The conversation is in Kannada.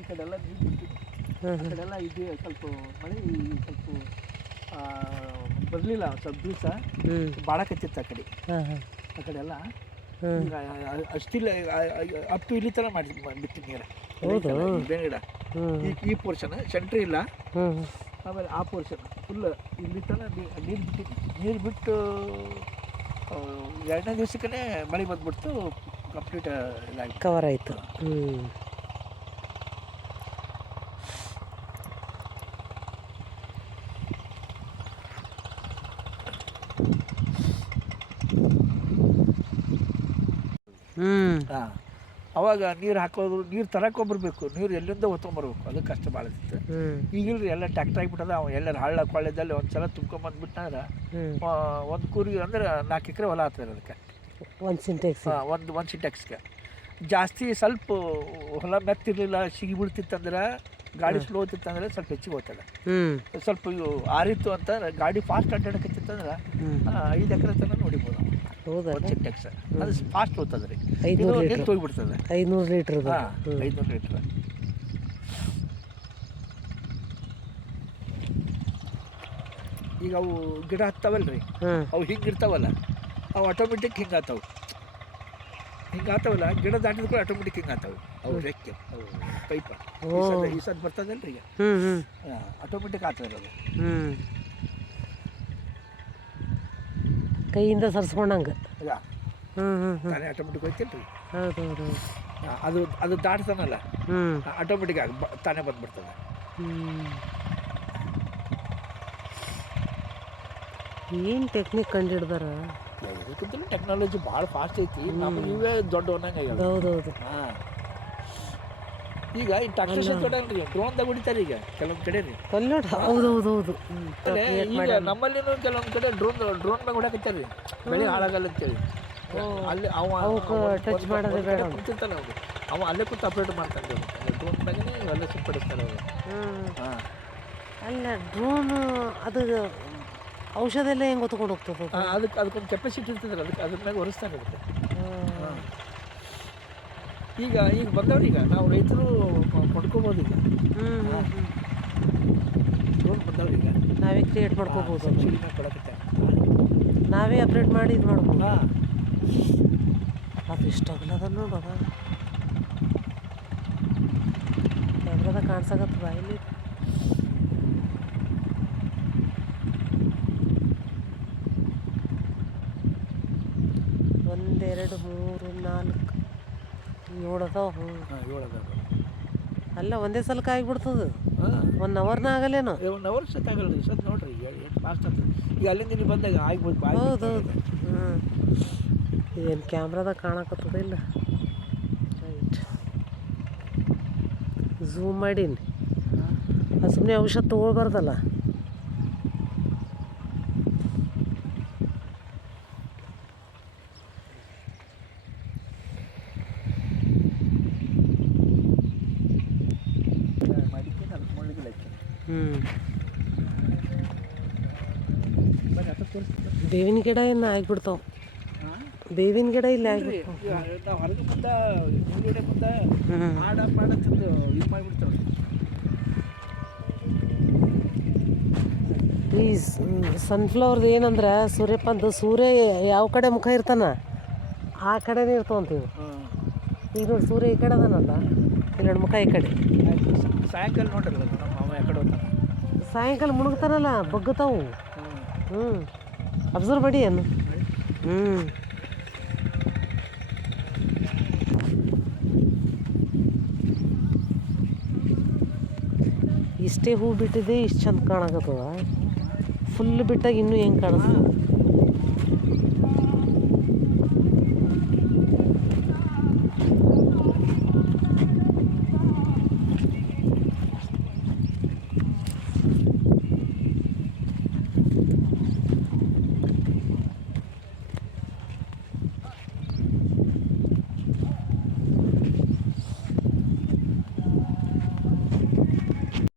ಈ ಕಡೆ ಎಲ್ಲ ಈ ಕಡೆ ಎಲ್ಲ ಇದೆ ಸ್ವಲ್ಪ ಮಳೆ ಸ್ವಲ್ಪ ಬರಲಿಲ್ಲ ಸ್ವಲ್ಪ ದಿವಸ. ಭಾಳ ಕಚ್ಚಿತ್ತು ಆ ಕಡೆ. ಆ ಕಡೆ ಎಲ್ಲ ಅಷ್ಟಿಲ್ಲ ಅಪ್ ಟು ಇಲ್ಲಿ ಥರ ಮಾಡಿ ಬಿಟ್ಟು ನೀರು. ಹೌದಾ? ಈ ಈ ಪೋರ್ಷನ್ ಸೆಂಟ್ರಿ ಇಲ್ಲ. ಆಮೇಲೆ ಆ ಪೋರ್ಷನ್ ಫುಲ್ ಇಲ್ಲಿ ತನಕ ನೀರು ಬಿಟ್ಟು ನೀರು ಬಿಟ್ಟು ಎರಡನೇ ದಿವಸಕ್ಕೇ ಮಳೆ ಬಂದ್ಬಿಡ್ತು ಕಂಪ್ಲೀಟ್ ಇದಾಗಿ ಕವರ್ ಆಯಿತು. ಹ್ಞೂ ಹ್ಞೂ ಹಾಂ. ಅವಾಗ ನೀರು ಹಾಕೋದು ನೀರು ತರಕ್ಕೆ ಬರಬೇಕು ನೀರು ಎಲ್ಲಿಂದ ಹೊತ್ಕೊಂಬರ್ಬೇಕು? ಅದು ಕಷ್ಟ ಭಾಳ ಇತ್ತು. ಈಗಿಲ್ರಿ ಎಲ್ಲ ಟ್ಯಾಕ್ಟರ್ ಆಗಿಬಿಟ್ಟದ ಅವ ಎಲ್ಲರ ಹಳ್ಳ ಕೊಳ್ಳೆದಲ್ಲಿ ಒಂದು ಸಲ ತುಂಬ್ಕೊಂಬಂದ್ಬಿಟ್ಟಾಗ ಹ್ಞೂ ಒಂದು ಕುರಿ ಅಂದ್ರೆ ನಾಲ್ಕು ಎಕರೆ ಹೊಲ ಆಗ್ತದೆ ಅದಕ್ಕೆ. ಒಂದು ಸಿಂಟೆಕ್ಸ್ ಒಂದು ಒಂದು ಸಿಂಟೆಕ್ಸ್ಗೆ ಜಾಸ್ತಿ ಸ್ವಲ್ಪ ಹೊಲ ಮೆತ್ತಿರಲಿಲ್ಲ ಸಿಗಿ ಬಿಡ್ತಿತ್ತಂದ್ರೆ ಗಾಡಿ ಸ್ಲೋ ಅಂದ್ರೆ ಸ್ವಲ್ಪ ಹೆಚ್ಚಿಗೆ ಹೋಗ್ತದೆ. ಸ್ವಲ್ಪ ಇವು ಆರಿತ್ತು ಅಂತ ಗಾಡಿ ಫಾಸ್ಟ್ ಅಡ್ಡಾಡಕತ್ತಿತ್ತಂದ್ರೆ ಐದು ಎಕರೆ ತನಕ ನೋಡಿಬೋದು ಹೌದಾ ಒಂದು ಸಿಂಟ್ಯಾಕ್ಸ್ ಅದು ಫಾಸ್ಟ್ ಹೋಗ್ತದೆ ರೀ. ಐದುನೂರು ಲೀಟರ್. ಲೀಟ್ರ್ ಹೋಗ್ಬಿಡ್ತದೆ. ಐನೂರು ಲೀಟ್ರದು. ಹಾಂ ಐದುನೂರು ಲೀಟ್ರ್. ಈಗ ಅವು ಗಿಡ ಹತ್ತವಲ್ಲ ರೀ ಅವು ಹಿಂಗೆ ಇರ್ತಾವಲ್ಲ ಅವು ಆಟೋಮೆಟಿಕ್ ಹಿಂಗೆ ಆತಾವು. ಹಿಂಗೆ ಆತಾವಲ್ಲ ಗಿಡ ದಾಟಿದ ಕೂಡ ಆಟೋಮೆಟಿಕ್ ಹಿಂಗೆ ಆತಾವು. ಅವು ರೆಕ್ಕೆ ಅವು ಪೈಪ. ಈ ಸದ್ ಬರ್ತದಲ್ರಿ ಈಗ. ಹ್ಞೂ ಹ್ಞೂ ಆಟೋಮೆಟಿಕ್ ಆಗ್ತದೆ ಅದು. ಹ್ಞೂ ಕೈಯಿಂದ ಸರಿಸ್ಕೊಂಡಂಗೆ. ಇಲ್ಲ ಹ್ಞೂ ಹ್ಞೂ ಹ್ಞೂ ತಾನೇ ಆಟೋಮೆಟಿಕ್ ಹೋಯ್ತಿಲ್ರಿ? ಹೌದು ಹೌದು ಅದು ಅದು ದಾಟ್ತಾನಲ್ಲ ಹ್ಞೂ ಆಟೋಮೆಟಿಕ್ ಆಗಿ ಬ- ತಾನೇ ಬಂದ್ಬಿಡ್ತದೆ. ಏನು ಟೆಕ್ನಿಕ್ ಕಂಡಿಡ್ದಾರ? ಇದಕ್ಕಿಂತಲೂ ಟೆಕ್ನಾಲಜಿ ಭಾಳ ಫಾಸ್ಟ್ ಐತಿ. ನಮ್ಮ ಇವೇ ದೊಡ್ಡ ಒಂದಂಗೆ ಆಗ್ಯಾವ ಹೌದೌದು ಹಾಂ. ಈಗ ಈ ಟ್ರಾಕ್ಟರ್ ಕಡೆ ಡ್ರೋನ್ದಾಗ ಹೊಡಿತಾರೆ ಈಗ ಕೆಲವೊಂದು ಕಡೆ ರೀ. ಕನ್ನಡ? ಹೌದು ಹೌದು ಹೌದು ಈಗ ನಮ್ಮಲ್ಲಿನೂ ಕೆಲವೊಂದು ಕಡೆ ಡ್ರೋನ್ ಡ್ರೋನ್ ಮ್ಯಾಗ ರೀ ಬೆಳೆ ಹಾಳಾಗಲ್ಲ ಅಂತೇಳಿ. ಅಲ್ಲಿ ಅವ ಟಚ್ ಮಾಡೋದೇ ಬೇಡ. ಕುಂತಿರ್ತಾನೆ ಅವ್ರು. ಅವ ಅಲ್ಲೇ ಕೂತು ಅಪ್ಡೇಟ್ ಮಾಡ್ತಾನೆ ಡ್ರೋನ್ ಮ್ಯಾಗನೇ ಅಲ್ಲೇ ಸಿಂಪಡಿಸ್ತಾರೆ ಅವರು. ಹಾಂ. ಅಲ್ಲ ಡ್ರೋನ್ ಅದು ಔಷಧ ಎಲ್ಲ ಹೆಂಗೆ ಹೊತ್ಕೊಂಡು ಹೋಗ್ತದೆ? ಅದು? ಅದಕ್ಕೆ ಅದಕ್ಕೊಂದು ಕೆಪಾಸಿಟಿ ಇರ್ತದೆ ಅದಕ್ಕೆ ಅದ್ರ ಮ್ಯಾಗ ಹೊರಿಸ್ತಾರೆ ಅದಕ್ಕೆ. ಹಾಂ. ಈಗ ಈಗ ಬಂದವ್ರು ಈಗ. ನಾವು ರೈತರು ಪಡ್ಕೋಬೋದು ಈಗ. ಹ್ಞೂ ಹ್ಞೂ ಹ್ಞೂ ಡ್ರೋನ್ ಬಂದವ್ರು ಈಗ. ನಾವೇ ಕ್ರಿಯೇಟ್ ಮಾಡ್ಕೋಬೋದು. ಸಬ್ಸಿಡಿನ ಕೊಡಕತ್ತೆ. ನಾವೇ ಅಪ್ಡೇಟ್ ಮಾಡಿ ಇದು ಮಾಡ್ಬೋದು. ಅದು ಇಷ್ಟ ಅದ ನೋಡು ಅದ. ಕ್ಯಾಮ್ರಾದಾಗ ಕಾಣ್ಸಕತ್ತದ ಇಲ್ಲಿ. ಒಂದೆರಡು ಮೂರು ನಾಲ್ಕು. ಏಳು ಅದಾವ ಹ್ಞೂ ಹಾಂ ಏಳು ಅದಾವ ಅಲ್ಲ ಒಂದೇ ಸಲಕ್ಕೆ ಆಗಿಬಿಡ್ತದ. ಹಾಂ. ಒನ್ ಅವರ್ನ ಆಗಲೇನು ಒನ್ ಅವರ್ ಸತ್ ಆಗಲ್ಲ ರೀ ಸತ್ ನೋಡ್ರಿ ಎಷ್ಟು ಫಾಸ್ಟ್ ಆಗ್ತದೆ ಈಗ ಅಲ್ಲಿಂದ ನೀವು ಬಂದಾಗ ಆಗ್ಬೋದು ಬಾಯ್ ಹೌದು ಹ್ಞೂ ಏನು ಕ್ಯಾಮ್ರಾದಾಗ ಕಾಣಕತ್ತದ ಇಲ್ಲ. ರೈಟ್ ಝೂಮ್ ಮಾಡೀನಿ. ಸುಮ್ಮನೆ ಔಷಧ ತೊಗೊಳ್ಬಾರ್ದಲ್ಲ? ಬೇವಿನ ಗಿಡ ಏನು ಆಗ್ಬಿಡ್ತಾವ? ಬೇವಿನ ಗಿಡ ಇಲ್ಲ ಹೊರಗೆ ಹಾಡ ಪಾಡ ಇದು ಮಾಡಿಬಿಡ್ತಾವೆ. ಈ ಸನ್ಫ್ಲವರ್ದು ಏನಂದ್ರೆ ಸೂರ್ಯಪ್ಪಂದು ಸೂರ್ಯ ಯಾವ ಕಡೆ ಮುಖ ಇರ್ತಾನ ಆ ಕಡೆನೇ ಇರ್ತಾವಂತೀವಿ ಈಗ ನೋಡಿ ಸೂರ್ಯ ಈ ಕಡೆ ಅದಾನಲ್ಲ ಇಲ್ಲಿ ನೋಡಿ ಮುಖ ಈ ಕಡೆ ಆಯ್ತು ಸಾಯಂಕಾಲ ನೋಡ್ರಲ್ಲ ನಮ್ಮ ಮಾವ ಯಾಕಡೆ ಹೋಗ್ತಾನೆ ಸಾಯಂಕಾಲ ಮುಳುಗ್ತಾನಲ್ಲ ಬಗ್ಗತಾವು ಹಾಂ ಹ್ಞೂ ಅಬ್ಸರ್ವ್ ಮಾಡಿ ಏನು ಹ್ಞೂ ಇಷ್ಟೇ ಹೂ ಬಿಟ್ಟಿದೆ ಇಷ್ಟು ಚಂದ ಕಾಣಕತ್ತದ ಫುಲ್ ಬಿಟ್ಟಾಗ ಇನ್ನೂ ಹೆಂಗೆ ಕಾಣಿಸ್ತದೆ